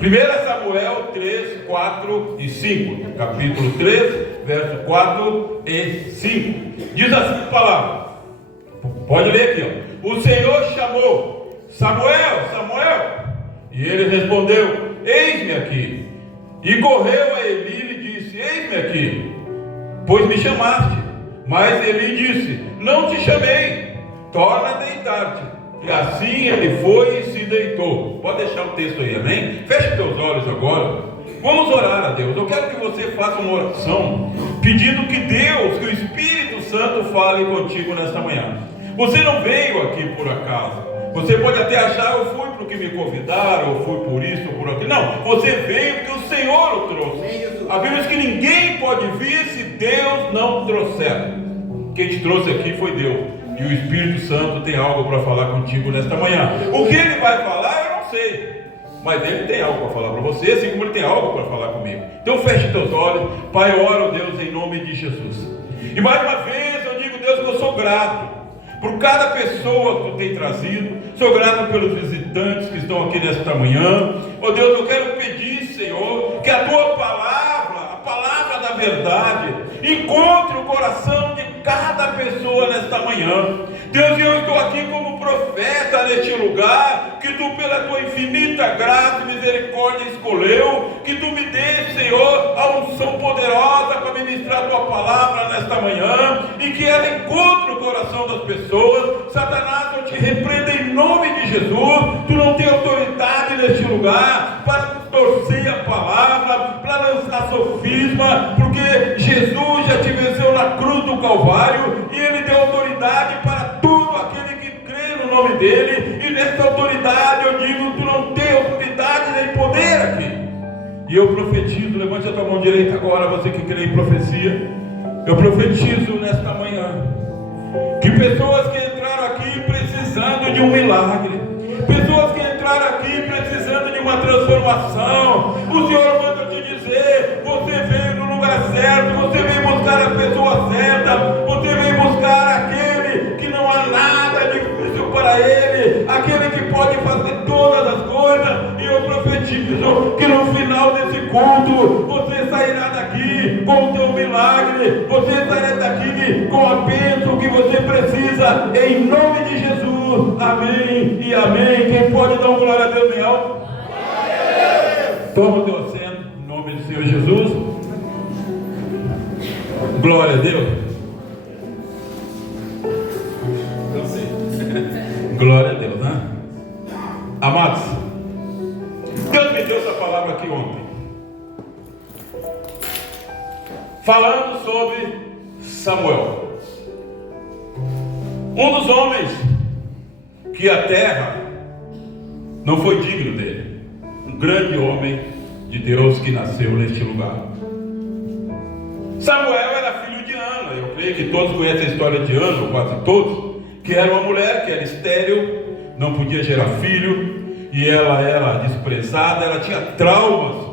1 Samuel 3, 4 e 5. Capítulo 3, verso 4 e 5. Diz assim a palavra. Pode ler aqui, ó. O Senhor chamou: Samuel, Samuel. E ele respondeu: eis-me aqui. E correu a Eli e lhe disse: eis-me aqui, pois me chamaste. Mas Eli disse: não te chamei, torna a deitar-te. E assim ele foi e se deitou. Pode deixar o texto aí, amém? Feche teus olhos agora. Vamos orar a Deus. Eu quero que você faça uma oração pedindo que Deus, que o Espírito Santo fale contigo nesta manhã. Você não veio aqui por acaso. Você pode até achar: eu fui porque me convidaram, eu fui por isso ou por aquilo. Não, você veio porque o Senhor o trouxe. A Bíblia diz que ninguém pode vir se Deus não trouxer. Quem te trouxe aqui foi Deus. E o Espírito Santo tem algo para falar contigo nesta manhã. O que ele vai falar, eu não sei. Mas ele tem algo para falar para você, assim como ele tem algo para falar comigo. Então feche teus olhos. Pai, eu oro, Deus, em nome de Jesus. E mais uma vez eu digo, Deus, que eu sou grato por cada pessoa que tu tem trazido. Sou grato pelos visitantes que estão aqui nesta manhã. Oh Deus, eu quero pedir, Senhor, que a tua palavra, a palavra da verdade, encontre o coração de cada pessoa nesta manhã. Deus, eu estou aqui como profeta neste lugar, que tu pela tua infinita graça e misericórdia escolheu, que tu me dês, Senhor, a unção poderosa para ministrar a tua palavra nesta manhã, e que ela encontre o coração das pessoas. Satanás, eu te repreendo em nome de Jesus. Tu não tem autoridade neste lugar para torcer a palavra, para lançar sofisma, porque Jesus já te venceu na cruz do Calvário, e ele deu autoridade para todo aquele que crê no nome dele. E nessa autoridade eu digo: tu não tem autoridade nem poder aqui. E eu profetizo, levante a tua mão direita agora, você que crê em profecia. Eu profetizo nesta manhã que pessoas que entraram aqui precisando de um milagre, pessoas que entraram aqui precisando de uma transformação, o Senhor manda te dizer: você veio no lugar certo, você veio buscar a pessoa certa, você veio buscar aquele que não há nada difícil para ele, aquele que pode fazer todas as coisas. E eu profetizo que no final desse culto você sairá daqui com o teu milagre, você sairá daqui com a bênção que você precisa, em nome de Jesus. Amém e amém. Quem pode dar glória a Deus bem alto? Toma o teu assento, em nome do Senhor Jesus. Glória a Deus. Glória a Deus, né? Amados, Deus me deu essa palavra aqui ontem, falando sobre Samuel, um dos homens que a terra não foi digno dele, um grande homem de Deus que nasceu neste lugar. Samuel era filho de Ana. Eu creio que todos conhecem a história de Ana, ou quase todos, que era uma mulher que era estéril, não podia gerar filho, e ela era desprezada, ela tinha traumas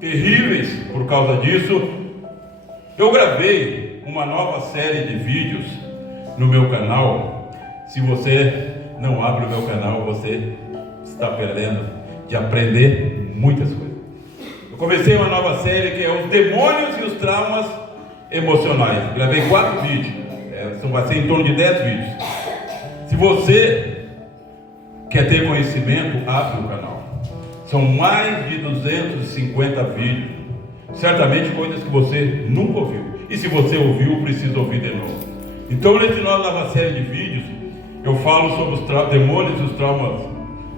terríveis por causa disso. Eu gravei uma nova série de vídeos no meu canal. Se você não abre o meu canal, você está perdendo de aprender muitas coisas. Eu comecei uma nova série que é os demônios e os traumas emocionais. Gravei 4 vídeos, vai ser em torno de 10 vídeos. Se você quer ter conhecimento, abre o canal. São mais de 250 vídeos, certamente coisas que você nunca ouviu, e se você ouviu, precisa ouvir de novo. Então, nessa nova série de vídeos, eu falo sobre os demônios e os traumas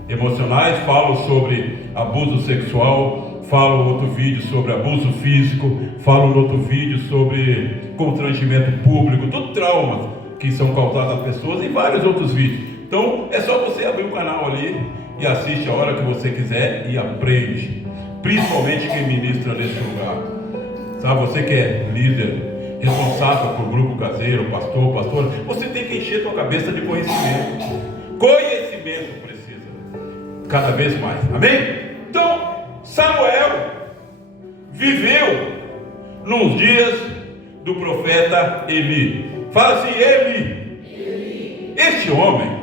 emocionais, falo sobre abuso sexual, falo outro vídeo sobre abuso físico, falo outro vídeo sobre constrangimento público, tudo traumas que são causados às pessoas, e vários outros vídeos. Então é só você abrir o canal ali e assiste a hora que você quiser e aprende, principalmente quem ministra nesse lugar. Sabe, você que é líder, responsável por grupo caseiro, pastor, você tem que encher a tua cabeça de conhecimento. Conhecimento precisa cada vez mais, amém? Então Samuel viveu nos dias do profeta Eli. Fala assim, Eli. Este homem,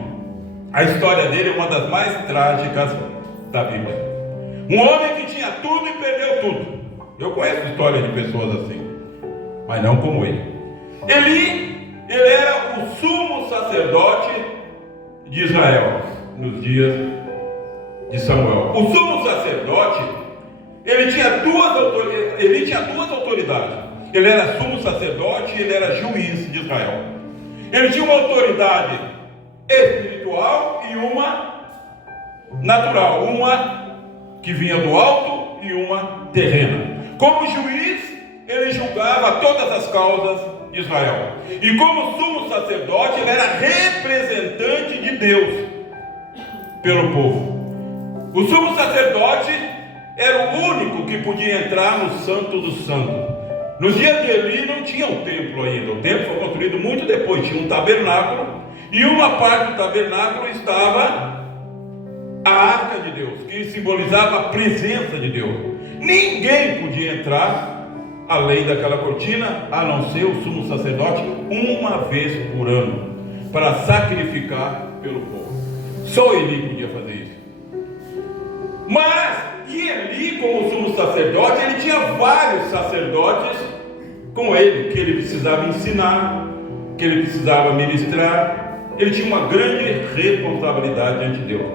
a história dele é uma das mais trágicas da Bíblia. Um homem que tinha tudo e perdeu tudo. Eu conheço histórias de pessoas assim, mas não como ele. Eli, ele era o sumo sacerdote de Israel nos dias de Samuel. O sumo sacerdote, ele tinha duas autoridades. Ele era sumo sacerdote e ele era juiz de Israel. Ele tinha uma autoridade espiritual e uma natural, uma que vinha do alto e uma terrena. Como juiz, ele julgava todas as causas de Israel. E como sumo sacerdote, ele era representante de Deus pelo povo. O sumo sacerdote era o único que podia entrar no Santo dos Santos. Nos dias de Eli não tinha um templo ainda. O templo foi construído muito depois. Tinha um tabernáculo. E uma parte do tabernáculo estava a arca de Deus, que simbolizava a presença de Deus. Ninguém podia entrar além daquela cortina, a não ser o sumo sacerdote, uma vez por ano, para sacrificar pelo povo. Só Eli podia fazer isso. Mas, e Eli, como sumo sacerdote, ele tinha vários sacerdotes com ele, que ele precisava ensinar, que ele precisava ministrar. Ele tinha uma grande responsabilidade diante de Deus.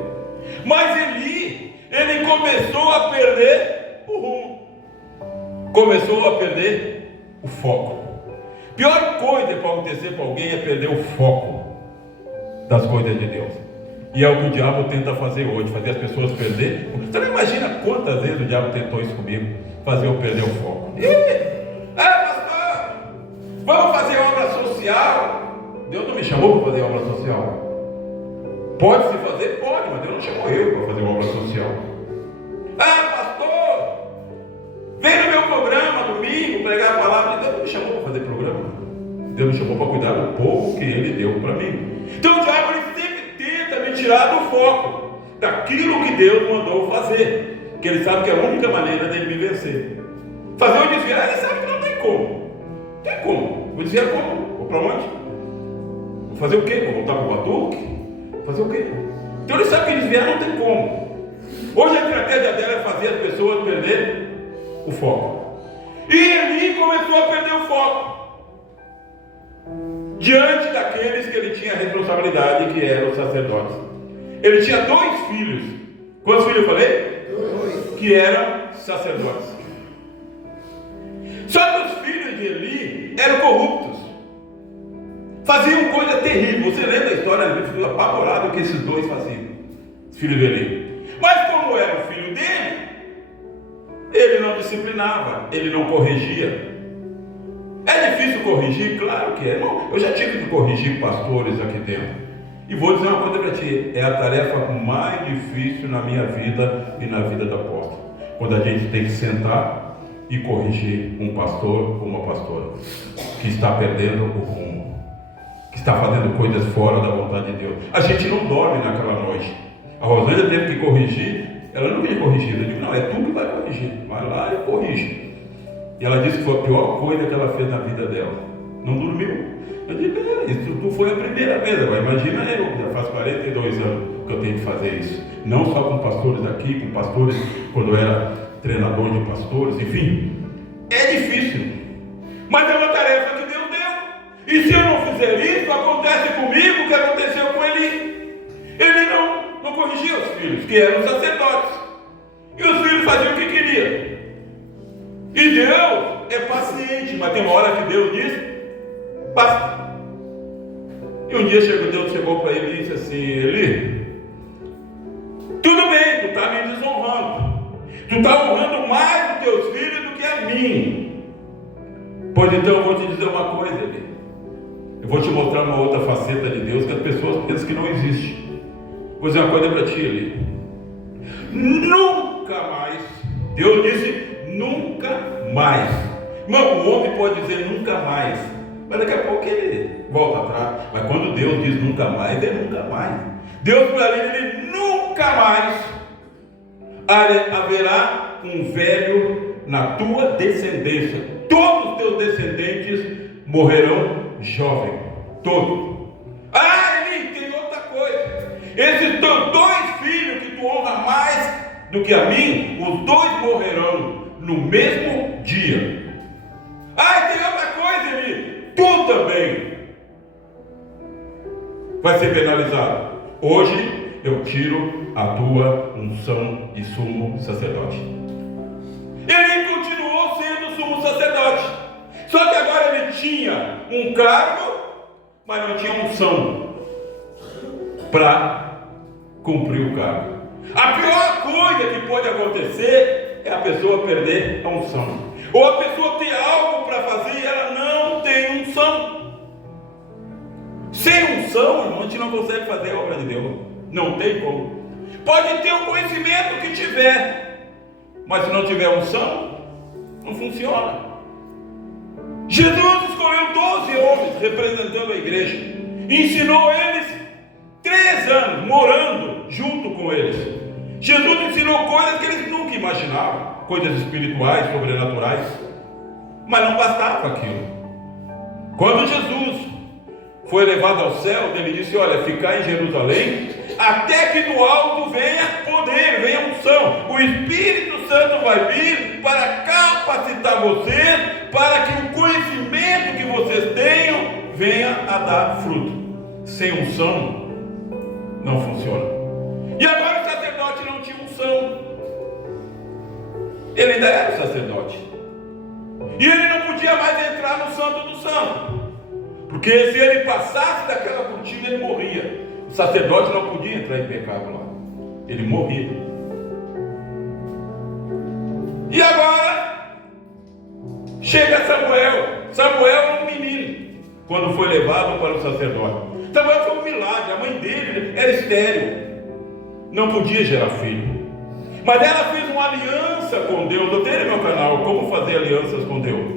Mas Eli, ele começou a perder o rumo, começou a perder o foco. Pior coisa que pode acontecer para alguém é perder o foco das coisas de Deus. E é o que o diabo tenta fazer hoje, fazer as pessoas perder. Você não imagina quantas vezes o diabo tentou isso comigo, fazer eu perder o foco. Pastor, vamos fazer obra social. Deus não me chamou para fazer obra social. Pode se fazer? Pode, mas Deus não chamou eu para fazer obra social. Pastor, vem no meu programa domingo pregar a palavra. Deus não me chamou para fazer programa. Deus me chamou para cuidar do povo que Ele deu para mim. Então o diabo ele sempre tenta me tirar do foco daquilo que Deus mandou fazer, que ele sabe que é a única maneira dele me vencer. Fazer eu desviar, ele sabe que não tem como. Não tem como. Vou desviar como? Vou para onde? Vou fazer o quê? Vou voltar para o batuque? Fazer o quê? Então ele sabe que desviar não tem como. Hoje a estratégia dela é fazer as pessoas perder o foco. E Eli começou a perder o foco diante daqueles que ele tinha responsabilidade, que eram os sacerdotes. Ele tinha 2 filhos. Quantos filhos eu falei? 2. Que eram sacerdotes. Só que os filhos de Eli eram corruptos, faziam coisa terrível. Você lembra a história? Ele ficou apavorado que esses 2 faziam, os filhos de Eli. Mas como era o filho dele, ele não disciplinava, ele não corrigia. É difícil corrigir? Claro que é. Irmão, eu já tive que corrigir pastores aqui dentro. E vou dizer uma coisa para ti: é a tarefa mais difícil na minha vida e na vida da apóstolo. Quando a gente tem que sentar e corrigir um pastor ou uma pastora que está perdendo o rumo, que está fazendo coisas fora da vontade de Deus. A gente não dorme naquela noite. A Rosângela teve que corrigir. Ela não queria corrigir. Eu digo: não, é tu que vai corrigir. Vai lá e corrige. E ela disse que foi a pior coisa que ela fez na vida dela. Não dormiu. Eu digo: isso tu foi a primeira vez. Agora imagina eu, já faz 42 anos que eu tenho que fazer isso. Não só com pastores aqui, com pastores quando eu era treinador de pastores, enfim. É difícil. Mas é uma tarefa que Deus deu. E se eu não fizer isso, acontece comigo o que aconteceu com Eli. Ele não corrigia os filhos, que eram sacerdotes. E os filhos faziam o que queriam. E Deus é paciente, mas tem uma hora que Deus diz: basta. E um dia Deus chegou para ele e disse assim: Eli, tudo bem, tu está me desonrando. Tu está honrando mais os teus filhos do que a mim. Pois então eu vou te dizer uma coisa, Eli. Eu vou te mostrar uma outra faceta de Deus que as pessoas pensam que não existe. Vou dizer uma coisa para ti, Eli. Nunca mais. Deus disse: nunca mais. Irmão, o homem pode dizer nunca mais, mas daqui a pouco ele volta atrás. Mas quando Deus diz nunca mais, é nunca mais. Deus por ali, ele nunca mais haverá um velho na tua descendência. Todos os teus descendentes morrerão jovens. Todos. Eli, tem outra coisa. Esses teus 2 filhos que tu honra mais do que a mim, os dois morrerão no mesmo dia. Ah, tem outra coisa, Eli, tu também vai ser penalizado. Hoje eu tiro a tua unção de sumo sacerdote. Ele continuou sendo sumo sacerdote, só que agora ele tinha um cargo, mas não tinha unção para cumprir o cargo. A pior coisa que pode acontecer é a pessoa perder a unção, ou a pessoa ter algo para fazer e ela não tem unção. Sem unção, irmão, a gente não consegue fazer a obra de Deus. Não tem como. Pode ter o conhecimento que tiver, mas se não tiver unção, não funciona. Jesus escolheu 12 homens representando a igreja, ensinou eles 3 anos morando junto com eles. Jesus ensinou coisas que eles nunca imaginavam, coisas espirituais, sobrenaturais, mas não bastava aquilo. Quando Jesus foi levado ao céu, ele disse: olha, ficar em Jerusalém até que do alto venha poder, venha unção. O Espírito Santo vai vir para capacitar vocês, para que o conhecimento que vocês tenham venha a dar fruto. Sem unção não funciona. E agora o sacerdote não tinha unção. Ele ainda era o sacerdote, e ele não podia mais entrar no Santo do Santo, porque se ele passasse daquela cortina, ele morria. O sacerdote não podia entrar em pecado lá, ele morria. E agora chega Samuel. Samuel é um menino quando foi levado para o sacerdote. Samuel foi um milagre. A mãe dele era estéril, não podia gerar filho, mas ela fez uma aliança com Deus. Eu tenho no meu canal como fazer alianças com Deus.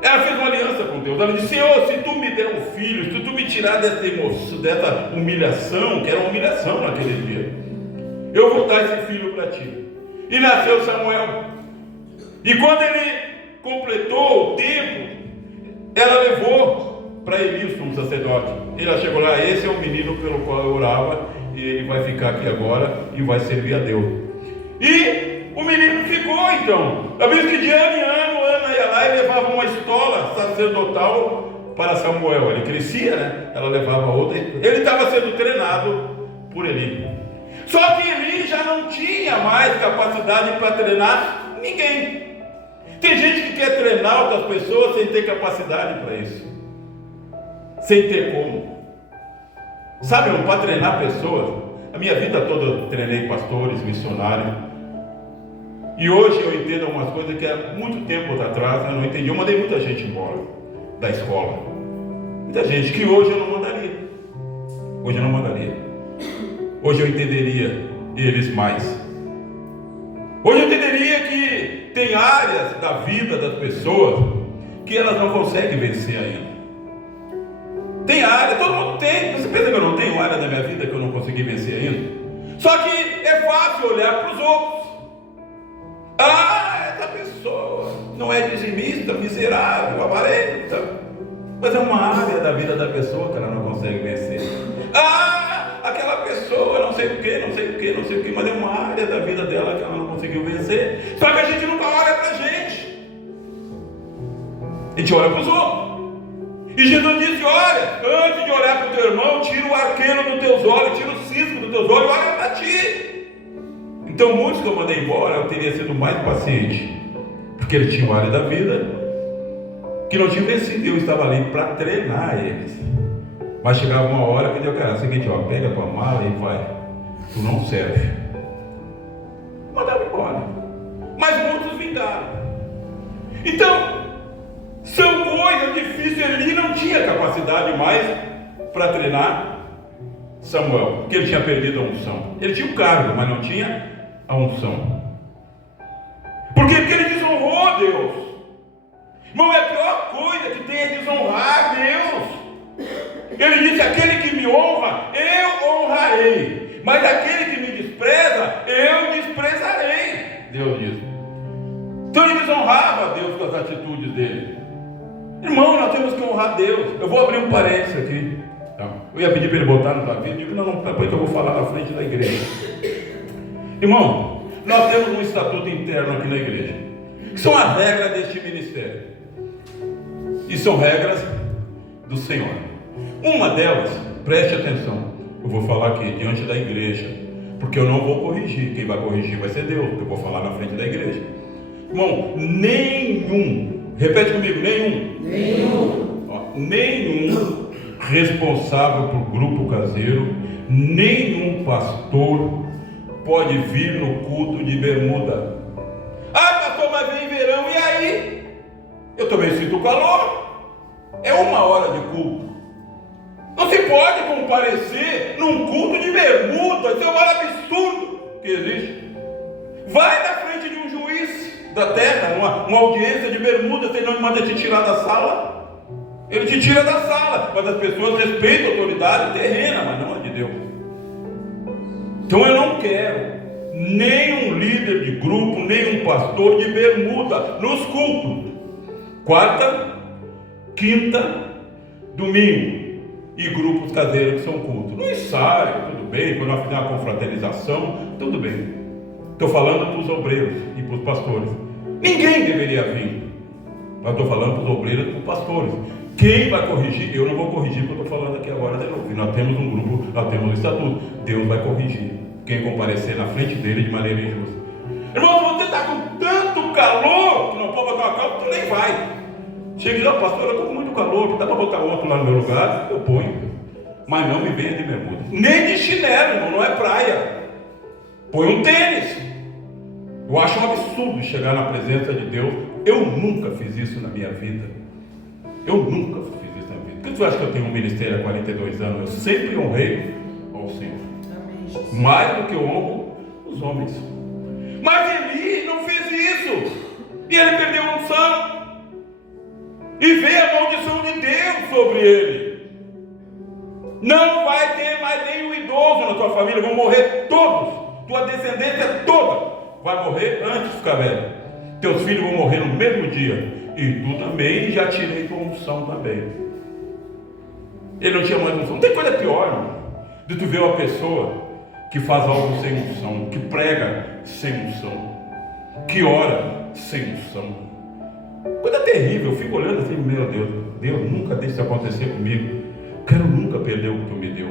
Ela fez uma aliança com Deus. Ela disse: Senhor, se tu me der um filho, se tu me tirar dessa emoção, dessa humilhação, que era uma humilhação naquele dia, eu vou dar esse filho para ti. E nasceu Samuel. E quando ele completou o tempo, ela levou para Eli, como sacerdote. Ela chegou lá: esse é o menino pelo qual eu orava, e ele vai ficar aqui agora e vai servir a Deus. E o menino ficou então. A vez que de ano em ano, Ana ia lá e levava uma estola sacerdotal para Samuel. Ele crescia, né? Ela levava outra. Ele estava sendo treinado por Eli. Só que Eli já não tinha mais capacidade para treinar ninguém. Tem gente que quer treinar outras pessoas sem ter capacidade para isso, sem ter como. Sabe, para treinar pessoas, a minha vida toda eu treinei pastores, missionários. E hoje eu entendo algumas coisas que há muito tempo atrás eu não entendi. Eu mandei muita gente embora da escola. Muita gente que hoje eu não mandaria. Hoje eu não mandaria. Hoje eu entenderia eles mais. Hoje eu entenderia que tem áreas da vida das pessoas que elas não conseguem vencer ainda. Tem área, todo mundo tem. Você pensa que eu não tenho área da minha vida que eu não consegui vencer ainda? Só que é fácil olhar para os outros. Ah, essa pessoa não é dizimista, miserável, avarenta. Mas é uma área da vida da pessoa que ela não consegue vencer. Ah, aquela pessoa não sei o que, não sei o que, não sei o que, mas é uma área da vida dela que ela não conseguiu vencer. Só que a gente nunca olha para a gente. A gente olha para os outros. E Jesus disse: olha, antes de olhar para o teu irmão, tira o arqueiro dos teus olhos, tira o cisco dos teus olhos e olha para ti. Então muitos que eu mandei embora, eu teria sido mais paciente, porque ele tinha uma área da vida que não tinha vencido. Eu estava ali para treinar eles. Mas chegava uma hora que deu: cara, é o seguinte, ó, pega a tua mala e vai, tu não serve. Mandava embora. Mas muitos vingaram. Então são coisas difíceis. Ele não tinha capacidade mais para treinar Samuel, porque ele tinha perdido a unção. Ele tinha o cargo, mas não tinha a unção. Por quê? Porque ele desonrou Deus. Irmão, é a pior coisa que tem é desonrar Deus. Ele disse: aquele que me honra, eu honrarei, mas aquele que me despreza, eu desprezarei. Deus disse. Então ele desonrava Deus com as atitudes dele. Irmão, nós temos que honrar Deus. Eu vou abrir um parênteses aqui. Eu ia pedir para ele botar no tua vida, e não, depois que eu vou falar na frente da igreja. Irmão, nós temos um estatuto interno aqui na igreja, que são as regras deste ministério, e são regras do Senhor. Uma delas, preste atenção, eu vou falar aqui diante da igreja, porque eu não vou corrigir, quem vai corrigir vai ser Deus, porque eu vou falar na frente da igreja. Irmão, nenhum, repete comigo, nenhum responsável por grupo caseiro, nenhum pastor pode vir no culto de bermuda. Ah, pastor, mas vem verão, e aí? Eu também sinto calor. É 1 hora de culto. Não se pode comparecer num culto de bermuda. Isso é um absurdo que existe. Vai na frente de um juiz da terra, uma audiência de bermuda, senão ele manda te tirar da sala. Ele te tira da sala, mas as pessoas respeitam a autoridade terrena, mas não a de Deus. Então eu não quero nenhum líder de grupo, nenhum pastor de bermuda nos cultos. Quarta, quinta, domingo e grupos caseiros que são cultos. No ensaio, tudo bem, quando nós fizermos a confraternização, tudo bem. Estou falando para os obreiros e para os pastores. Ninguém deveria vir. Mas estou falando para os obreiros e para os pastores. Quem vai corrigir? Eu não vou corrigir, porque eu estou falando aqui agora de novo. E nós temos um grupo, nós temos um estatuto. Deus vai corrigir quem comparecer na frente dele de maneira injusta. Irmão, você está com tanto calor que não pode botar uma calça, tu nem vai. Chega e diz, pastor, eu estou com muito calor, dá para botar outro lá no meu lugar? Eu ponho. Mas não me venha de bermuda. Nem de chinelo, irmão, não é praia. Põe um tênis. Eu acho um absurdo chegar na presença de Deus. Eu nunca fiz isso na minha vida. Eu nunca fiz isso na minha vida. Por que tu acha que eu tenho um ministério há 42 anos? Eu sempre honrei ao Senhor. Amém. Mais do que eu honro os homens. Mas Eli não fez isso. E ele perdeu a unção. E veio a maldição de Deus sobre ele. Não vai ter mais nenhum idoso na tua família. Vão morrer todos. Tua descendência toda vai morrer antes de ficar velho. Teus filhos vão morrer no mesmo dia. E tu também, já tirei tua unção também. Ele não tinha mais unção. Não tem coisa pior, irmão, de tu ver uma pessoa que faz algo sem unção, que prega sem unção, que ora sem unção. Coisa terrível. Eu fico olhando assim, meu Deus, Deus, nunca deixe isso acontecer comigo. Quero nunca perder o que tu me deu.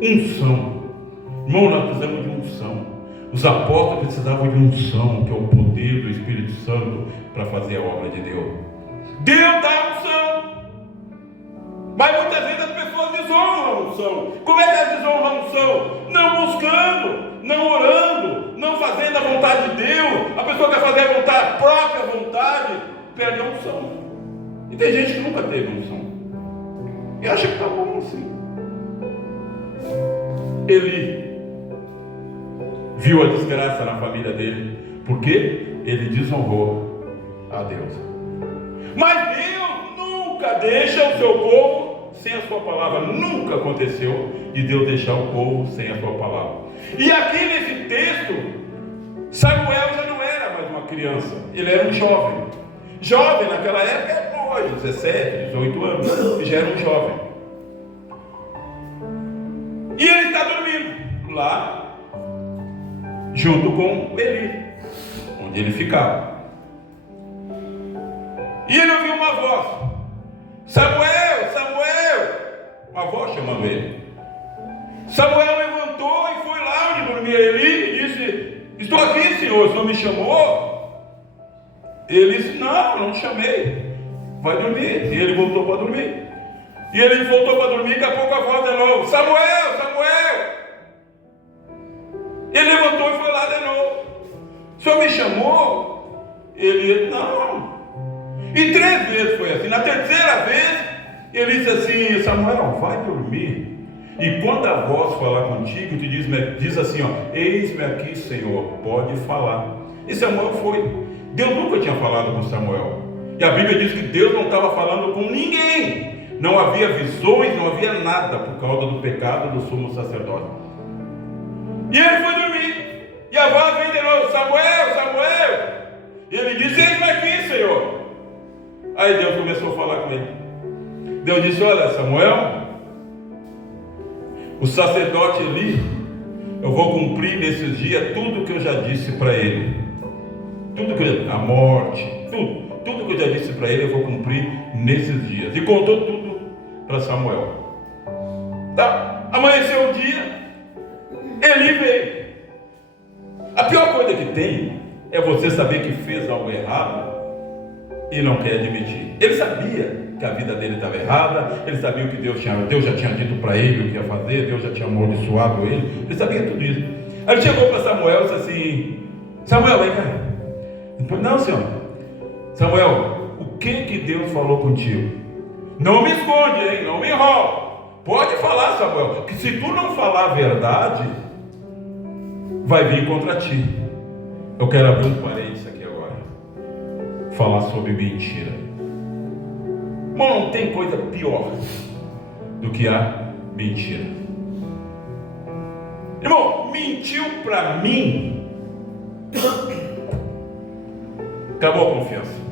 Unção. Irmão, nós precisamos de unção. Os apóstolos precisavam de unção, que é o poder do Espírito Santo para fazer a obra de Deus. Deus dá unção. Mas muitas vezes as pessoas desonram a unção. Como é que elas desonram a unção? Não buscando, não orando, não fazendo a vontade de Deus. A pessoa quer fazer a própria vontade, perde a unção. E tem gente que nunca teve unção e acha que está bom assim. Eli viu a desgraça na família dele, porque ele desonrou a Deus. Mas Deus nunca deixa o seu povo sem a sua palavra. Nunca aconteceu de Deus deixar o povo sem a sua palavra. E aqui nesse texto, Samuel já não era mais uma criança, ele era um jovem. Jovem naquela época era hoje, 17, 18 anos, e já era um jovem. E ele está dormindo lá, junto com Eli, onde ele ficava. E ele ouviu uma voz: Samuel, Samuel! Uma voz chamando ele. Samuel levantou e foi lá onde dormia Eli e disse: estou aqui, Senhor, o Senhor me chamou? Ele disse: não te chamei, vai dormir. E ele voltou para dormir. E ele voltou para dormir, daqui a pouco a voz de novo: Samuel, Samuel! Ele levantou e foi lá de novo. O Senhor me chamou? Ele: não. E 3 vezes foi assim. Na terceira vez, ele disse assim: Samuel, vai dormir. E quando a voz falar contigo, te diz assim, ó: eis-me aqui, Senhor, pode falar. E Samuel foi. Deus nunca tinha falado com Samuel. E a Bíblia diz que Deus não estava falando com ninguém. Não havia visões, não havia nada, por causa do pecado do sumo sacerdote. E ele foi dormir. E a voz vem de novo: Samuel, Samuel. E ele disse: eis-me aqui, Senhor. Aí Deus começou a falar com ele. Deus disse: olha, Samuel, o sacerdote Eli eu vou cumprir nesses dias tudo que eu já disse para ele. A morte, tudo que eu já disse para ele, eu vou cumprir nesses dias. E contou tudo para Samuel. Tá? Amanheceu o dia, Eli veio. A pior coisa que tem é você saber que fez algo errado e não quer admitir. Ele sabia que a vida dele estava errada, ele sabia o que Deus já tinha dito para ele o que ia fazer, Deus já tinha amaldiçoado ele sabia tudo isso. Aí ele chegou para Samuel e disse assim: Samuel, vem cá. Depois, não, senhor. Samuel, o que Deus falou contigo? Não me esconde, hein? Não me enrola. Pode falar, Samuel, que se tu não falar a verdade, vai vir contra ti. Eu quero abrir um parênteses aqui agora, falar sobre mentira. Bom, não tem coisa pior do que a mentira. Irmão, mentiu para mim, acabou a confiança.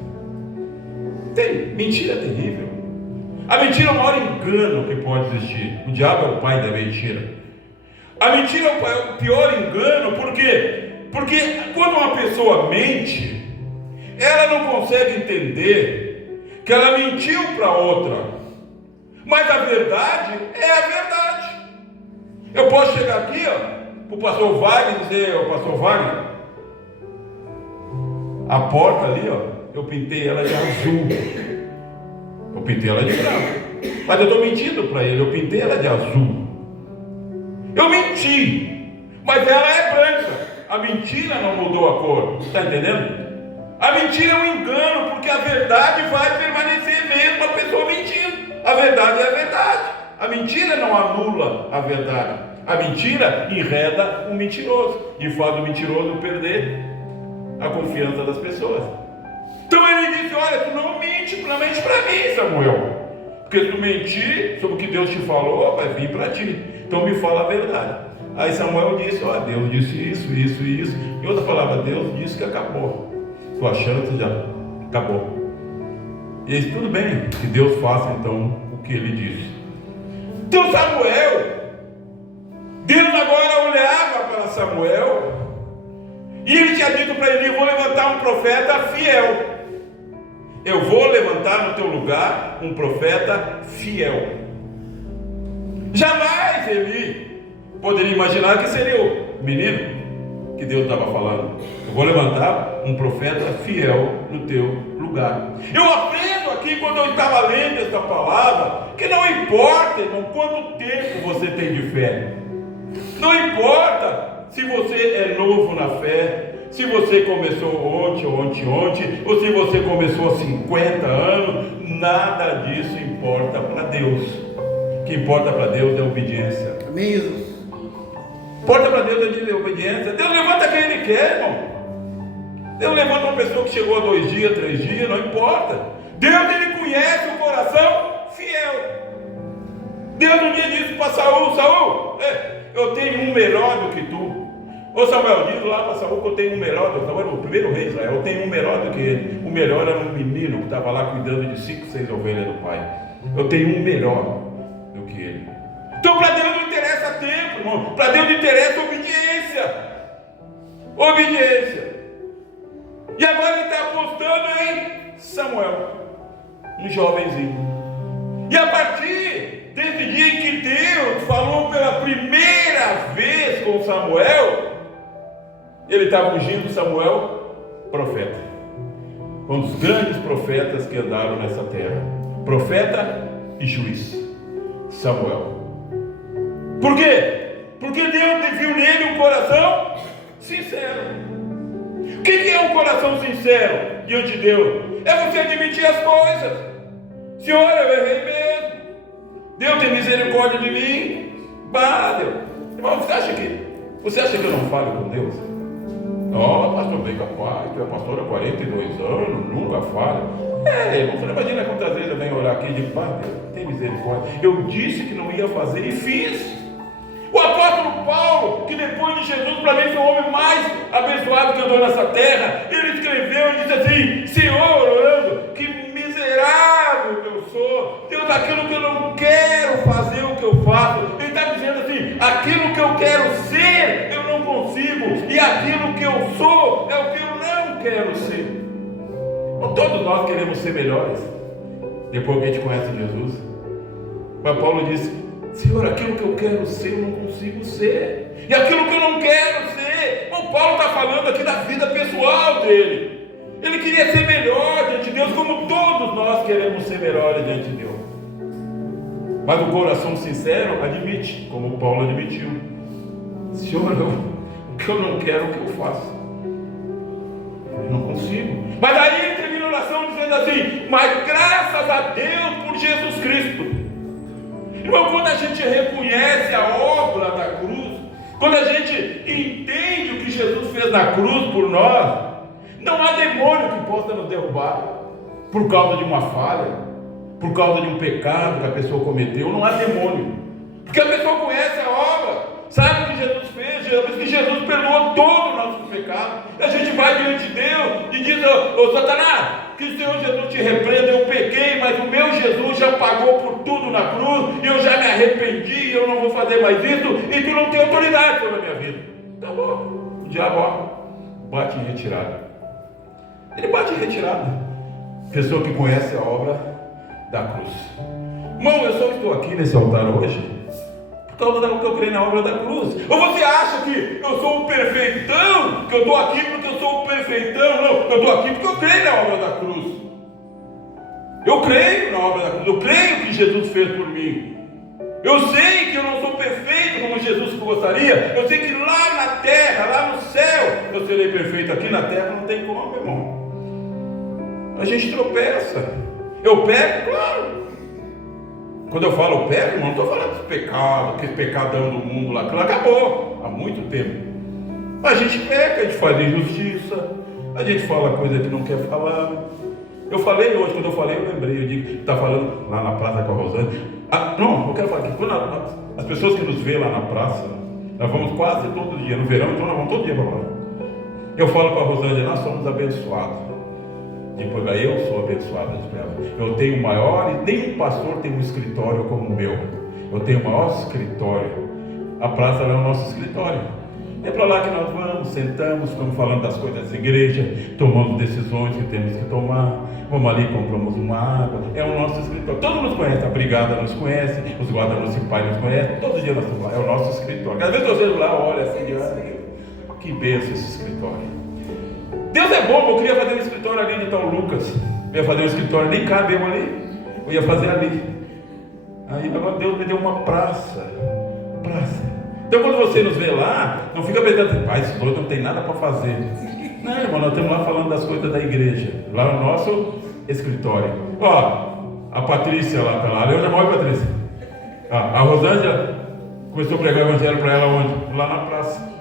Mentira é terrível. A mentira é o maior engano que pode existir. O diabo é o pai da mentira. A mentira é o pior engano, por quê? Porque quando uma pessoa mente, ela não consegue entender que ela mentiu para outra. Mas a verdade é a verdade. Eu posso chegar aqui, para o pastor Wagner e dizer: ô pastor Wagner, a porta ali, eu pintei ela de azul. Eu pintei ela de branco. Mas eu estou mentindo para ele, eu pintei ela de azul. Eu menti, mas ela é branca. A mentira não mudou a cor. Está entendendo? A mentira é um engano, porque a verdade vai permanecer mesmo a pessoa mentindo. A verdade é a verdade. A mentira não anula a verdade. A mentira enreda o mentiroso e faz o mentiroso perder a confiança das pessoas. Então ele disse: olha, tu não mente para mim, Samuel, porque se tu mentir sobre o que Deus te falou, vai vir para ti. Então me fala a verdade. Aí Samuel disse: ó, Deus disse isso. Em outra palavra, Deus disse que acabou. Tua chance já acabou. E disse: tudo bem, que Deus faça então o que ele disse. Então Deus agora olhava para Samuel e ele tinha dito para ele: eu vou levantar um profeta fiel. Eu vou levantar no teu lugar um profeta fiel. Jamais ele poderia imaginar que seria o menino que Deus estava falando. Eu vou levantar um profeta fiel no teu lugar. Eu aprendo aqui, quando eu estava lendo esta palavra, que não importa, irmão, quanto tempo você tem de fé. Não importa se você é novo na fé, se você começou ontem ou anteontem, ou se você começou há 50 anos, nada disso importa para Deus. O que importa para Deus é a obediência. Amém, Jesus. Importa para Deus é a obediência. Deus levanta quem Ele quer, irmão. Deus levanta uma pessoa que chegou há 2 dias, 3 dias, não importa. Deus, Ele conhece o coração fiel. Deus um dia disse para Saul: eu tenho um melhor do que tu. Ô Samuel, diz lá para Saul que eu tenho um melhor. Samuel, o primeiro rei de Israel, eu tenho um melhor do que ele. O melhor era um menino que estava lá cuidando de 5, 6 ovelhas do pai. Eu tenho um melhor do que ele. Então para Deus não interessa tempo, irmão. Para Deus interessa obediência. Obediência. E agora ele está apostando em Samuel, um jovenzinho. E a partir desse dia em que Deus falou pela primeira vez com Samuel, ele estava ungindo Samuel profeta. Um dos grandes profetas que andaram nessa terra. Profeta e juiz. Samuel. Por quê? Porque Deus viu nele um coração sincero. O que é um coração sincero diante de Deus? É você admitir as coisas. Senhor, eu errei mesmo. Deus tem misericórdia de mim. Deus. Irmão, você acha que eu não falo com Deus? Pastor, bem capaz, tu é pastor há 42 anos, nunca falha. Irmão, você não imagina quantas vezes eu venho orar aqui e digo: Pai, Deus, tem misericórdia. Eu disse que não ia fazer e fiz. O apóstolo Paulo, que depois de Jesus, para mim, foi o homem mais abençoado que andou nessa terra, ele escreveu e disse assim: Senhor, orando, que miserável que eu sou, Deus, aquilo que eu não quero fazer, o que eu faço. Ele está dizendo assim: aquilo que eu quero ser, aquilo que eu sou é o que eu não quero ser. Todos nós queremos ser melhores depois que a gente conhece Jesus. Mas Paulo disse: Senhor, aquilo que eu quero ser eu não consigo ser, e aquilo que eu não quero ser. O Paulo está falando aqui da vida pessoal dele. Ele queria ser melhor diante de Deus, como todos nós queremos ser melhores diante de Deus. Mas o coração sincero admite, como Paulo admitiu: Senhor, o que eu não quero, o que eu faço? Eu não consigo. Mas aí ele termina a oração dizendo assim: mas graças a Deus por Jesus Cristo. Irmão, quando a gente reconhece a obra da cruz, quando a gente entende o que Jesus fez na cruz por nós, não há demônio que possa nos derrubar por causa de uma falha, por causa de um pecado que a pessoa cometeu. Não há demônio, porque a pessoa conhece a obra, sabe o que Jesus fez, que Jesus perdoou todo o nosso pecado. A gente vai diante de Deus e diz: ô Satanás, que o Senhor Jesus te repreenda, eu pequei, mas o meu Jesus já pagou por tudo na cruz, e eu já me arrependi, eu não vou fazer mais isso, e tu não tem autoridade sobre a minha vida. Tá bom, o diabo bate em retirada. Ele bate em retirada. Pessoa que conhece a obra da cruz. Irmão, eu só estou aqui nesse altar hoje por causa do que eu creio na obra da cruz. Ou você acha que eu sou um perfeitão, que eu estou aqui porque eu sou um perfeitão? Não, eu estou aqui porque eu creio na obra da cruz. Eu creio na obra da cruz, eu creio que Jesus fez por mim. Eu sei que eu não sou perfeito como Jesus gostaria. Eu sei que lá na terra, lá no céu, eu serei perfeito. Aqui na terra não tem como, meu irmão. A gente tropeça. Eu pego, claro. Quando eu falo pego, não estou falando dos pecados, aquele pecadão do mundo lá, que acabou há muito tempo. A gente peca, a gente faz injustiça, a gente fala coisa que não quer falar. Eu falei hoje, quando eu falei, eu lembrei, eu digo, está falando lá na praça com a Rosane. Não, eu quero falar que quando as pessoas que nos veem lá na praça, nós vamos quase todo dia, no verão, então nós vamos todo dia para lá. Eu falo para a Rosane: nós somos abençoados. Depois eu sou abençoado. Eu tenho o maior, e nenhum pastor tem um escritório como o meu. Eu tenho o maior escritório. A praça é o nosso escritório. É para lá que nós vamos, sentamos, ficamos falando das coisas da igreja, tomamos decisões que temos que tomar. Vamos ali, compramos uma água. É o nosso escritório. Todo mundo nos conhece, a brigada nos conhece, os guardas municipais nos conhecem. Todo dia nós estamos lá. É o nosso escritório. Às vezes eu vejo lá, olha assim, que bênção esse escritório. Deus é bom. Eu queria fazer um escritório ali de São Lucas. Eu ia fazer um escritório, nem cabe eu ali. Eu ia fazer ali. Aí agora Deus me deu uma praça. Então quando você nos vê lá, não fica pensando: pai, esse doido não tem nada para fazer. Não, irmão, nós estamos lá falando das coisas da igreja. Lá no nosso escritório. Ó, a Patrícia lá está lá. Eu já morro, Patrícia. A Rosângela começou a pregar o evangelho para ela onde? Lá na praça.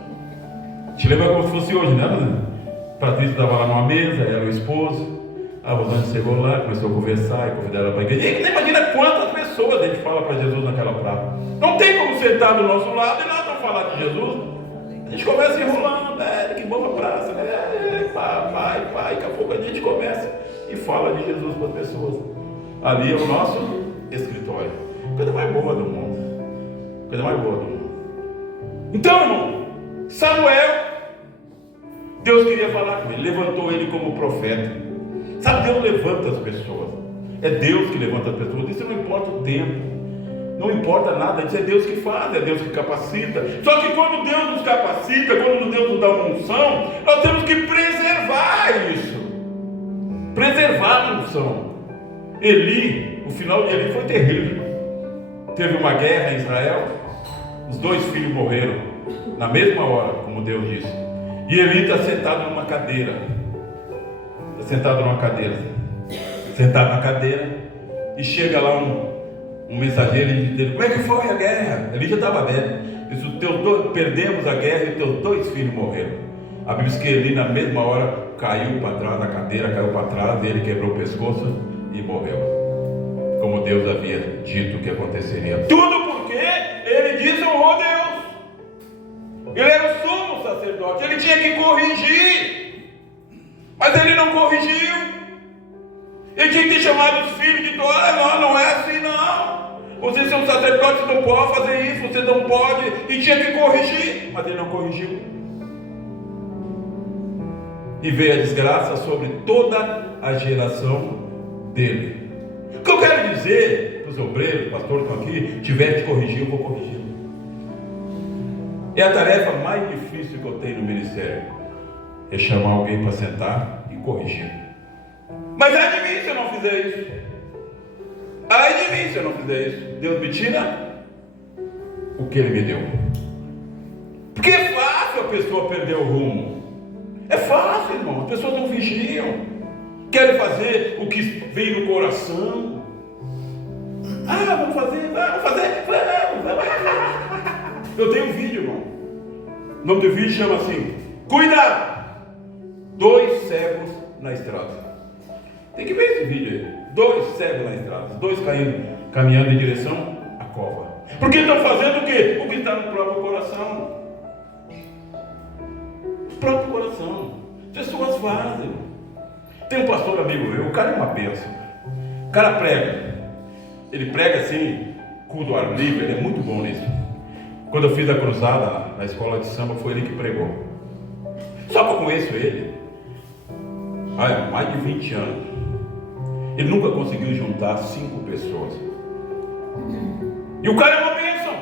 Te lembra como se fosse hoje, né, Rosângela? A Patrícia estava lá numa mesa, ela e o esposo. A Rosângela chegou lá, começou a conversar e convidar ela para a igreja. E nem imagina quantas pessoas a gente fala para Jesus naquela praça. Não tem como sentar do nosso lado e nós não falar de Jesus. A gente começa enrolando, que boa praça, pai. Daqui a pouco a gente começa e fala de Jesus para as pessoas. Ali é o nosso escritório. Coisa mais boa do mundo. Coisa mais boa do mundo. Então, irmão, Samuel, Deus queria falar com ele, levantou ele como profeta. Sabe, Deus levanta as pessoas. É Deus que levanta as pessoas. Isso não importa o tempo, não importa nada. Isso é Deus que faz, é Deus que capacita. Só que quando Deus nos capacita, quando Deus nos dá uma unção, nós temos que preservar isso. Preservar a unção. Eli, o final de Eli foi terrível. Teve uma guerra em Israel, os 2 filhos morreram na mesma hora, como Deus disse. E Eli está sentado numa cadeira. Sentado na cadeira, e chega lá um mensageiro e diz: como é que foi a guerra? Ele já estava velho. Disse: perdemos a guerra e teus 2 filhos morreram. A Bíblia diz que Eli na mesma hora caiu para trás da cadeira, caiu para trás, e ele quebrou o pescoço e morreu, como Deus havia dito que aconteceria. Tudo porque ele disse: honrou Deus. Ele era o sumo sacerdote, ele tinha que corrigir. Mas ele não corrigiu. Ele tinha que ter chamado os filhos de todos: não é assim não. Vocês são sacerdotes, não podem fazer isso, você não pode. E tinha que corrigir, mas ele não corrigiu. e veio a desgraça sobre toda a geração dele. O que eu quero dizer para os obreiros, pastores que estão aqui, tiver de corrigir, eu vou corrigir. É a tarefa mais difícil que eu tenho no ministério, é chamar alguém para sentar e corrigir. Mas ai de mim se eu não fizer isso. Ai de mim se eu não fizer isso. Deus me tira o que Ele me deu. Porque é fácil a pessoa perder o rumo. É fácil, irmão. As pessoas não vigiam. Querem fazer o que vem no coração. Vamos fazer. Eu tenho um vídeo, irmão. O nome do vídeo chama assim: Cuidado! 2 cegos na estrada. Tem que ver esse vídeo aí. 2 cegos na estrada. 2 caminhando em direção à cova. Porque estão fazendo o quê? O que está no próprio coração. O próprio coração. Pessoas fazem. Tem um pastor amigo meu, o cara é uma bênção. O cara prega. Ele prega assim, culto ao ar livre, ele é muito bom nisso. Quando eu fiz a cruzada na escola de samba, foi ele que pregou. Só que eu conheço ele há mais de 20 anos. Ele nunca conseguiu juntar 5 pessoas. E o cara é uma bênção.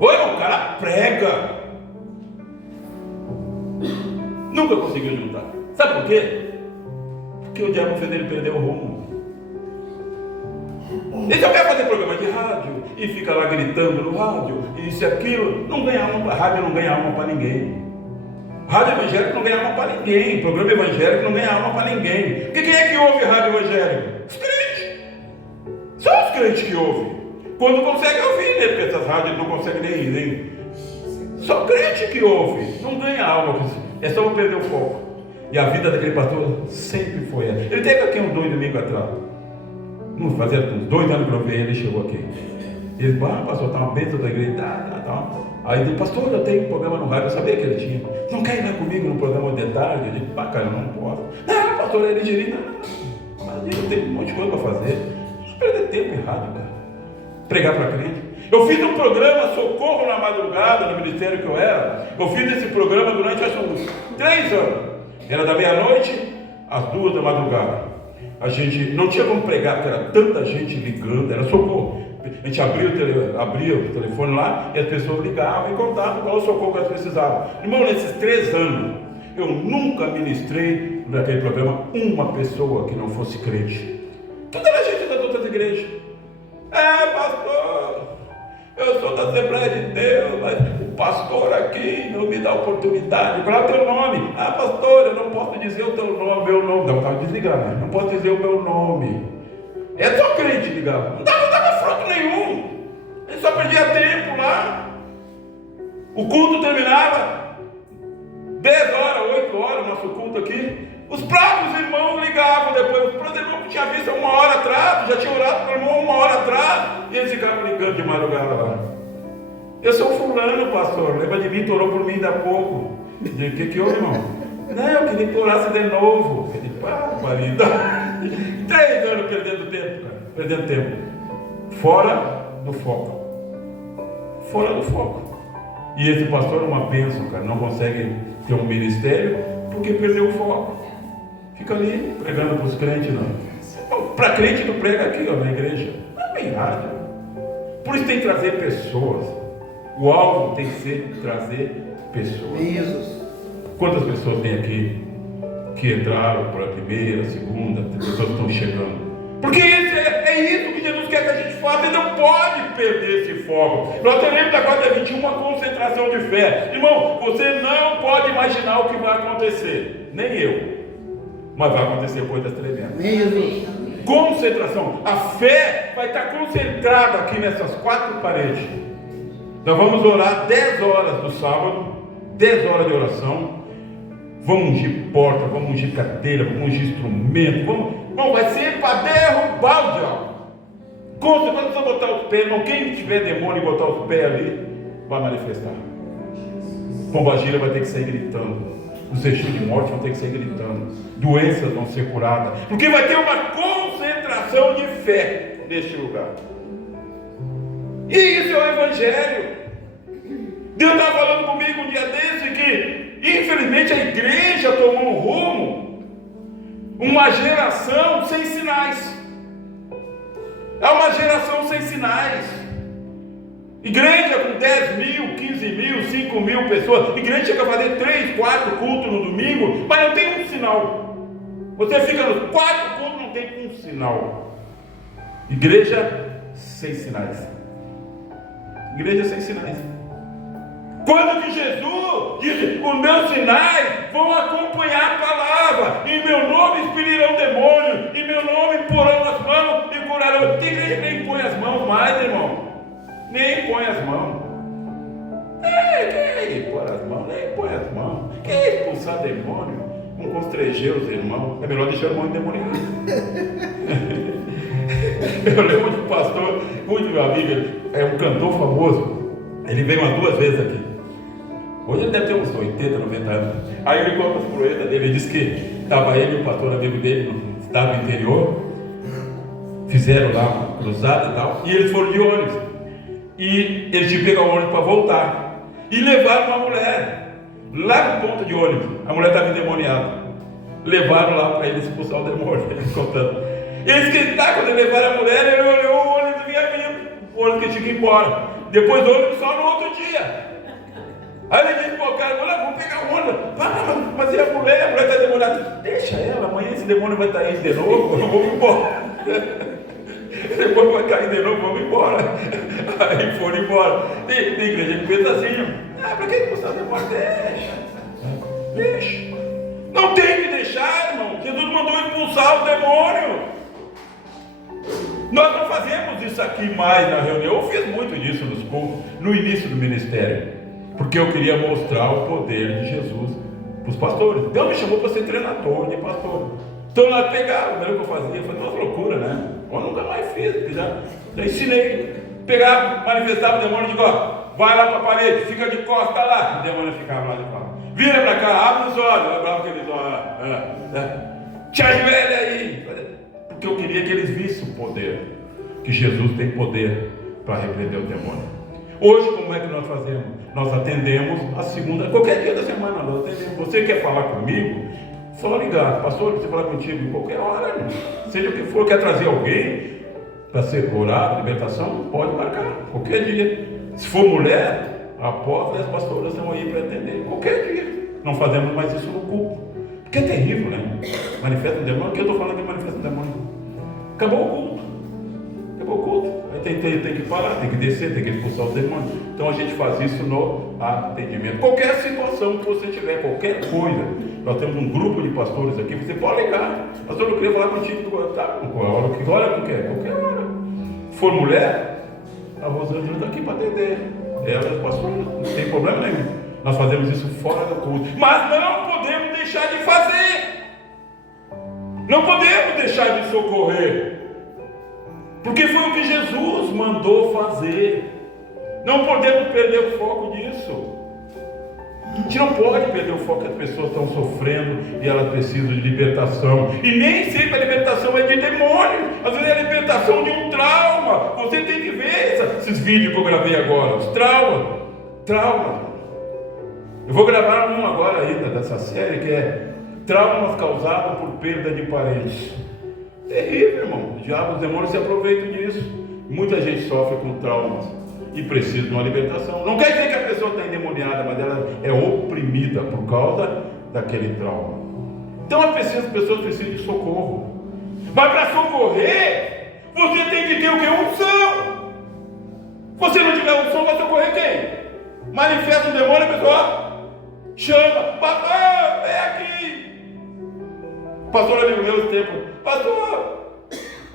Oi, o cara prega. Nunca conseguiu juntar. Sabe por quê? Porque o diabo fez ele perder o rumo. Ele só quer fazer programa de rádio e fica lá gritando no rádio, isso e aquilo. Não ganha alma, rádio não ganha alma para ninguém. Rádio evangélico não ganha alma para ninguém. Programa evangélico não ganha alma para ninguém. Porque quem é que ouve rádio evangélico? Os crentes. São os crentes que ouvem. Quando conseguem ouvir, né? Porque essas rádios não conseguem nem. Só crente que ouve. Não ganha alma. É só perder o foco. E a vida daquele pastor sempre foi essa. Ele teve aqui uns 2 domingos atrás. Não fazia uns 2 anos que eu vi ele, chegou aqui. Ele disse: pastor, está uma bênção da igreja. Tá. Aí ele disse: pastor, eu tenho um programa no rádio. Eu sabia que ele tinha. Não quer ir lá comigo no programa de tarde? Eu disse: cara, eu não posso. Não, pastor, ele diria: mas eu tenho um monte de coisa para fazer. Não perder tempo em rádio, cara. Pregar para crente. Eu fiz um programa Socorro na Madrugada, no ministério que eu era. Eu fiz esse programa durante acho uns 3 anos. Era da meia-noite às 2 da madrugada. A gente não tinha como pregar, porque era tanta gente ligando, era socorro. A gente abria o telefone lá e as pessoas ligavam e contavam qual o socorro que elas precisavam. Irmão, nesses 3 anos, eu nunca ministrei naquele programa uma pessoa que não fosse crente. Tudo era gente das outras igrejas. Pastor, eu sou da Assembleia de Deus, mas o pastor aqui não me dá oportunidade. Qual é o teu nome? Pastor, eu não posso dizer o teu nome, meu nome. Não, estava desligado, né? Não posso dizer o meu nome. É só crente ligado. Não dava fruto nenhum. Ele só perdia tempo lá. O culto terminava 10 horas, 8 horas, o nosso culto aqui. Os próprios irmãos ligavam depois. Os próprios irmãos que tinha visto 1 hora atrás, já tinha orado para o irmão 1 hora atrás, e eles ficavam ligando de madrugada lá. Eu sou fulano, pastor. Lembra de mim, tu orou por mim ainda há pouco. Eu disse: o que houve, irmão? Não, eu queria que tu orasse de novo. Eu disse: marido. 3 anos perdendo tempo, cara. Perdendo tempo. Fora do foco. Fora do foco. E esse pastor é uma bênção, cara. Não consegue ter um ministério porque perdeu o foco. Fica ali pregando para os crentes, não. Para crente tu prega aqui, ó, na igreja. Não é bem rádio. Por isso tem que trazer pessoas. O alvo tem que ser trazer pessoas. Jesus. Quantas pessoas tem aqui que entraram para a primeira, segunda, pessoas estão chegando? Porque é isso que Jesus quer que a gente faça. Ele não pode perder esse foco. Nós teremos agora dia 21 uma concentração de fé. Irmão, você não pode imaginar o que vai acontecer. Nem eu. Mas vai acontecer coisas tremendas. Concentração. A fé vai estar concentrada aqui nessas 4 paredes. Nós vamos orar 10 horas do sábado. 10 horas de oração. Vamos ungir porta, vamos ungir cadeira, vamos ungir instrumento. Não, vai ser para derrubar o diabo. Quando você botar os pés, irmão, quem tiver demônio e botar os pés ali, vai manifestar. Pombagira vai ter que sair gritando. Os eixos de morte vão ter que sair gritando. Doenças vão ser curadas. Porque vai ter uma concentração de fé neste lugar. E isso é o Evangelho. Deus estava falando comigo um dia desse que Infelizmente a igreja tomou um rumo, uma geração sem sinais. É uma geração sem sinais. Igreja com 10 mil, 15 mil, 5 mil pessoas. Igreja chega a fazer 3, 4 cultos no domingo, mas não tem um sinal. Você fica nos 4 cultos, não tem um sinal. Igreja sem sinais. Igreja sem sinais. Quando que Jesus diz: os meus sinais vão acompanhar a palavra, em meu nome expelirão demônios, em meu nome porão as mãos e curarão. Tem igreja que nem põe as mãos mais, irmão. Nem põe as mãos. Quem põe as mãos? Nem põe as mãos. Quem expulsar demônio? Não constrenger os irmãos. É melhor deixar o irmão endemoniado. Eu lembro de um pastor, muito meu amigo, é um cantor famoso. Ele veio umas 2 vezes aqui. Hoje ele deve ter uns 80, 90 anos. Aí ele conta as proezas dele. Ele disse que estava ele e um pastor amigo dele no estado interior. Fizeram lá uma cruzada e tal. E eles foram de ônibus. E eles tinham que pegar o ônibus para voltar. E levaram uma mulher lá no ponto de ônibus. A mulher estava endemoniada. Levaram lá para ele expulsar o demônio. Ele contando. Eles que quando ele levaram a mulher, ele olhou o ônibus e vinha vindo. O ônibus que tinha que ir embora. Depois o ônibus só no outro dia. Aí ele disse para o cara: olha, vamos pegar o ônibus. Mas e a mulher? A mulher está endemoniada. Deixa ela, amanhã esse demônio vai estar aí de novo. Vamos embora. Depois vai cair de novo, vamos embora. Aí foram embora. Tem igreja que pensa assim: para que expulsar o demônio? Deixa. Não tem que deixar, irmão. Jesus mandou expulsar o demônio. Nós não fazemos isso aqui mais na reunião. Eu fiz muito disso nos cultos, no início do ministério, porque eu queria mostrar o poder de Jesus para os pastores. Deus me chamou para ser treinador de pastor. Então nós pegávamos, era o que eu fazia, foi uma loucura, né? Eu nunca mais fiz, já ensinei. Pegava, manifestava o demônio e digo: ó, vai lá para a parede, fica de costa lá. O demônio ficava lá de costa. Vira para cá, abre os olhos, abre aqueles olhos. Te ajoelha aí. Porque eu queria que eles vissem o poder, que Jesus tem poder para repreender o demônio. Hoje, como é que nós fazemos? Nós atendemos a segunda, qualquer dia da semana nós atendemos. Você quer falar comigo? Só ligar. Pastor, você falar contigo em qualquer hora, seja o que for. Quer trazer alguém para ser orado, libertação? Pode marcar, qualquer dia. Se for mulher, a porta das pastoras estão aí para atender, qualquer dia. Não fazemos mais isso no culto, porque é terrível, né? Manifesta o demônio. O que eu estou falando de manifesta o demônio? Acabou o culto. Aí tem que parar, tem que descer, tem que expulsar o demônio. Então a gente faz isso no atendimento. Qualquer situação que você tiver, qualquer coisa, nós temos um grupo de pastores aqui, você pode ligar: pastor, eu queria falar contigo. Tá, qual hora que qualquer hora. Se for mulher, a Rosângela está aqui para atender. Ela é pastor, não tem problema nenhum. Nós fazemos isso fora do culto, mas não podemos deixar de fazer. Não podemos deixar de socorrer, porque foi o que Jesus mandou fazer. Não podemos perder o foco disso. A gente não pode perder o foco que as pessoas estão sofrendo e elas precisam de libertação. E nem sempre a libertação é de demônio. Às vezes é a libertação de um trauma. Você tem que ver esses vídeos que eu gravei agora. Os traumas. Eu vou gravar um agora ainda dessa série, que é traumas causados por perda de parentes. Terrível, irmão. O diabo, os demônios se aproveitam disso. Muita gente sofre com traumas e precisa de uma libertação. Não quer dizer que a pessoa está endemoniada, mas ela é oprimida por causa daquele trauma. Então as pessoas precisam de socorro. Mas para socorrer, você tem que ter o que? Unção. Se você não tiver unção, vai socorrer quem? Manifesta o demônio, a pessoa chama: pastor, vem aqui. Pastor amigo meu esse tempo: pastor,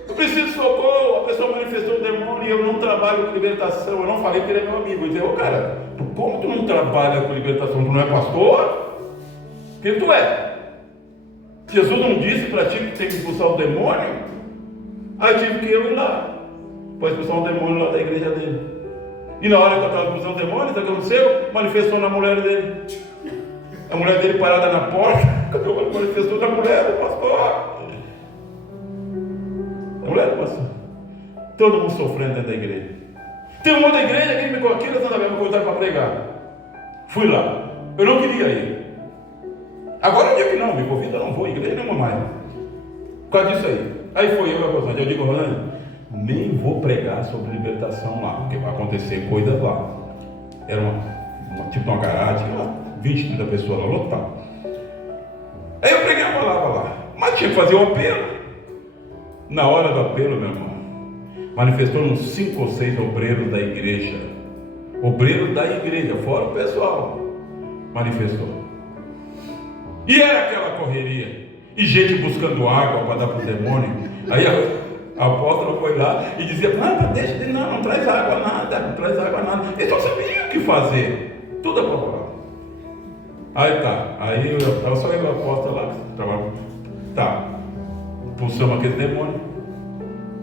eu preciso de socorro. A pessoa manifestou o demônio e eu não trabalho com libertação. Eu não falei que ele é meu amigo. Eu disse: ô cara, como tu não trabalha com libertação? Tu não é pastor? Quem tu é? Jesus não disse para ti que tem que expulsar o demônio? Aí tive que eu ir lá para expulsar o demônio lá da igreja dele. E na hora que eu estava expulsando o demônio, sabe o que aconteceu? Manifestou na mulher dele. A mulher dele parada na porta, manifestou na mulher do pastor. A mulher do pastor. Todo mundo sofrendo dentro da igreja. Tem uma outra igreja que me convidou aqui, nós andamos para pregar. Fui lá. Eu não queria ir. Agora eu digo que não, me convida, eu não vou, igreja nenhuma mais. Por causa disso aí. Aí foi eu e a Rosângela. Eu digo, Rosângela, nem vou pregar sobre libertação lá, porque vai acontecer coisas lá. Era tipo uma garagem, 20, 30 pessoas lá, lotado. Aí eu preguei a palavra lá, mas tinha que fazer um apelo. Na hora do apelo, meu irmão, manifestou uns 5 ou 6 obreiros da igreja. Obreiros da igreja, fora o pessoal. Manifestou. E era aquela correria. E gente buscando água para dar para o demônio. Aí a apóstola foi lá e dizia, deixa de não traz água nada, não traz água nada. Eles só sabiam o que fazer. Tudo apavorar. Aí tá. Aí eu só eu a apóstola lá, trabalho. Tá. Pulsamos aquele demônio.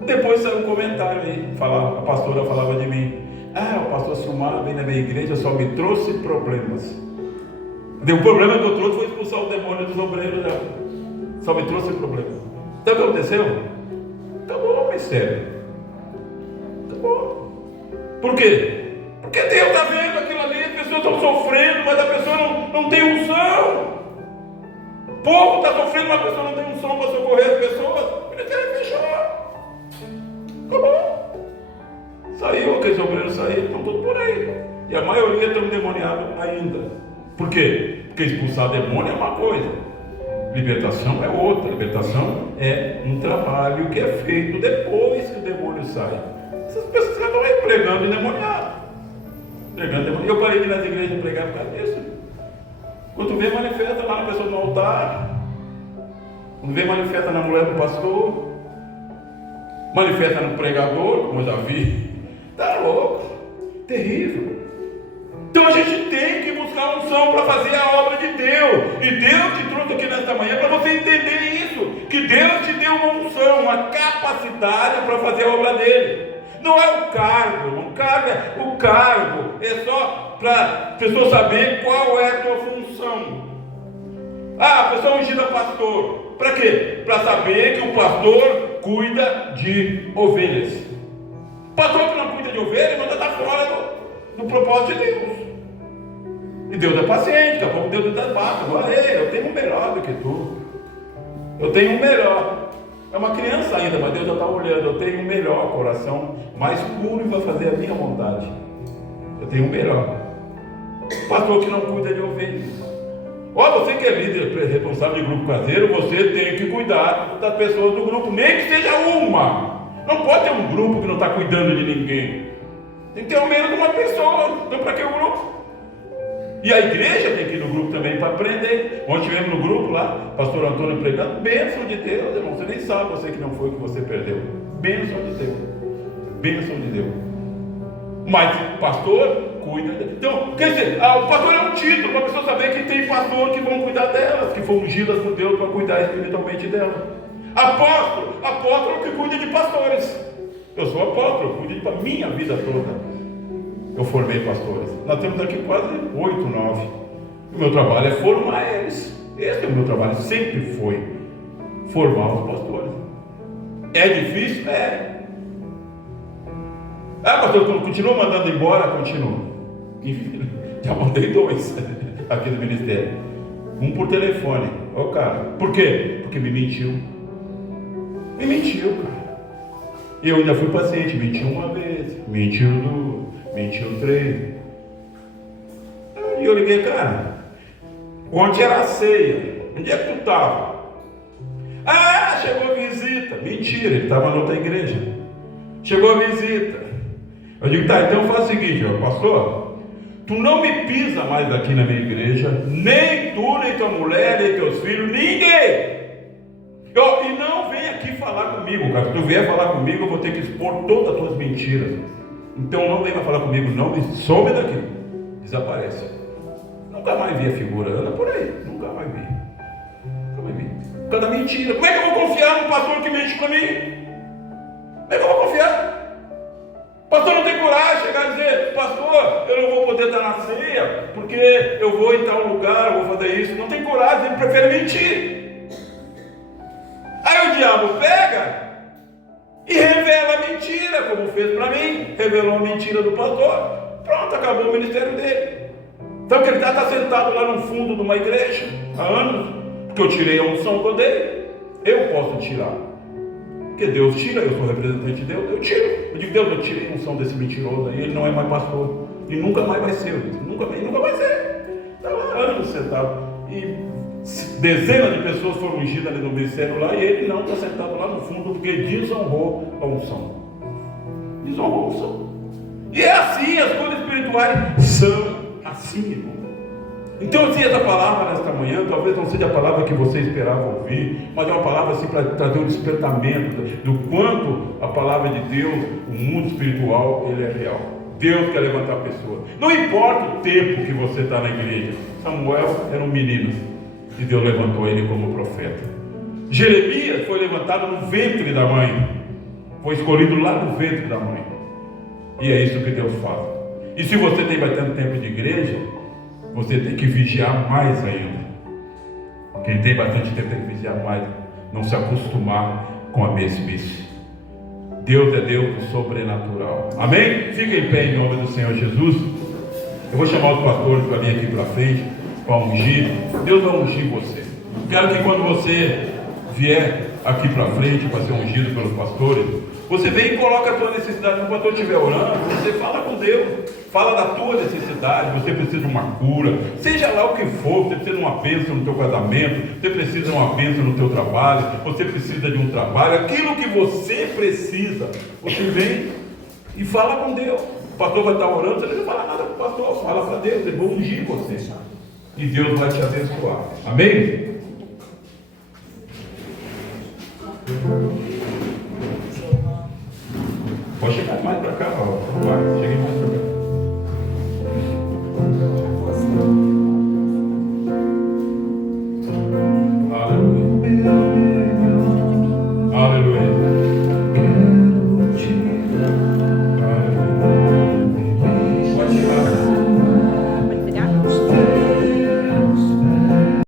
Depois saiu um comentário aí. A pastora falava de mim. O pastor Silmar vem na minha igreja, só me trouxe problemas. O problema que eu trouxe foi expulsar o demônio dos obreiros dela. Só me trouxe problemas. Então o que aconteceu? Acabou o mistério. Acabou. Por quê? Porque Deus está vendo aquilo ali, as pessoas estão sofrendo, mas a pessoa não tem unção. O povo está sofrendo, mas a pessoa não tem unção para socorrer as pessoas. O ministério fechou. Acabou. Saiu, aqueles obreiros saíram, estão todos por aí. E a maioria estão endemoniados ainda. Por quê? Porque expulsar demônio é uma coisa, libertação é outra. Libertação é um trabalho que é feito depois que o demônio sai. Essas pessoas estão aí pregando endemoniado. Eu parei de ir nas igrejas pregar por causa disso. Quando vem, manifesta lá na pessoa no altar. Quando vem, manifesta na mulher do pastor. Manifesta no pregador, como eu já vi. Tá louco, terrível. Então a gente tem que buscar unção para fazer a obra de Deus. E Deus te trouxe aqui nesta manhã para você entender isso. Que Deus te deu uma unção, uma capacidade para fazer a obra dele. Não é o cargo, o cargo é só para a pessoa saber qual é a tua função. A pessoa é ungida pastor. Para quê? Para saber que o pastor cuida de ovelhas. O pastor que não cuida de ovelhas, manda estar fora do propósito de Deus. E Deus é paciente, daqui a pouco Deus está baixo. Agora, eu tenho um melhor do que tu. Eu tenho um melhor. É uma criança ainda, mas Deus já está olhando. Eu tenho um melhor, coração mais puro e vai fazer a minha vontade. Eu tenho um melhor. Pastor que não cuida de ovelhas. Você que é líder responsável de grupo caseiro, você tem que cuidar das pessoas do grupo, nem que seja uma. Não pode ter um grupo que não está cuidando de ninguém. Tem que ter ao menos uma pessoa. Então, para que o grupo? E a igreja tem que ir no grupo também para aprender. Ontem estivemos no grupo lá, pastor Antônio pregando, bênção de Deus, irmão. Você nem sabe, você que não foi o que você perdeu. Bênção de Deus. Bênção de Deus. Mas o pastor cuida. Então, quer dizer, o pastor é um título para a pessoa saber que tem pastor que vão cuidar delas, que foram ungidas por Deus para cuidar espiritualmente dela. Apóstolo que cuida de pastores. Eu sou apóstolo, eu cuido da minha vida toda. Eu formei pastores. Nós temos aqui quase 8, 9. O meu trabalho é formar eles. Esse é o meu trabalho, sempre foi formar os pastores. É difícil? É. Pastor, continua mandando embora? Continua. Já mandei 2 aqui do ministério. Um por telefone. Cara. Por quê? Porque me mentiu. Me mentiu, cara. Eu ainda fui paciente. Mentiu uma vez. Mentiu 2. Mentiu 3. E eu liguei, cara. Ontem era a ceia. Onde é que tu estava? Chegou a visita. Mentira, ele estava na outra igreja. Chegou a visita. Eu digo, então faz o seguinte, pastor, tu não me pisa mais aqui na minha igreja, nem tu, nem tua mulher, nem teus filhos, ninguém. E não vem aqui falar comigo, cara. Se tu vier falar comigo, eu vou ter que expor todas as tuas mentiras. Então não venha falar comigo, não, me some daqui. Desaparece. Nunca mais vi a figura, anda por aí, nunca mais vi. Nunca mais vi. Por causa da mentira. Como é que eu vou confiar num pastor que mente para mim? Como é que eu vou confiar? Pastor não tem coragem de chegar e dizer, pastor, eu não vou poder estar na ceia, porque eu vou em tal lugar, eu vou fazer isso. Não tem coragem, ele prefere mentir. Aí o diabo pega e revela a mentira, como fez para mim, revelou a mentira do pastor. Pronto, acabou o ministério dele. Então que ele está sentado lá no fundo de uma igreja, há anos, porque eu tirei a unção que eu dei. Eu posso tirar. Porque Deus tira, eu sou representante de Deus, eu tiro. Eu digo, Deus, eu tirei a unção desse mentiroso aí, ele não é mais pastor. E nunca mais vai ser, nunca vai ser. Está lá há anos sentado. E dezenas de pessoas foram ungidas ali no ministério lá, e ele não está sentado lá no fundo, porque desonrou a unção. Desonrou a unção. E é assim, as coisas espirituais são assim, irmão. Então, assim, essa palavra nesta manhã, talvez não seja a palavra que você esperava ouvir, mas é uma palavra assim para trazer um despertamento do quanto a palavra de Deus, o mundo espiritual, ele é real. Deus quer levantar pessoas. Não importa o tempo que você está na igreja. Samuel era um menino e Deus levantou ele como profeta. Jeremias foi levantado no ventre da mãe. Foi escolhido lá no ventre da mãe. E é isso que Deus faz. E se você tem bastante tempo de igreja, você tem que vigiar mais ainda. Quem tem bastante tempo tem que vigiar mais. Não se acostumar com a mesmice. Deus é Deus do sobrenatural. Amém? Fica em pé em nome do Senhor Jesus. Eu vou chamar os pastores para vir aqui para frente, para ungir. Deus vai ungir você. Quero que quando você vier aqui para frente para ser ungido pelos pastores, você vem e coloca a tua necessidade. Quando o pastor estiver orando, você fala com Deus. Fala da tua necessidade. Você precisa de uma cura, seja lá o que for. Você precisa de uma bênção no teu casamento, você precisa de uma bênção no teu trabalho, você precisa de um trabalho, aquilo que você precisa, você vem e fala com Deus. O pastor vai estar orando, você não vai falar nada com o pastor, fala para Deus, ele vai ungir você e Deus vai te abençoar. Amém?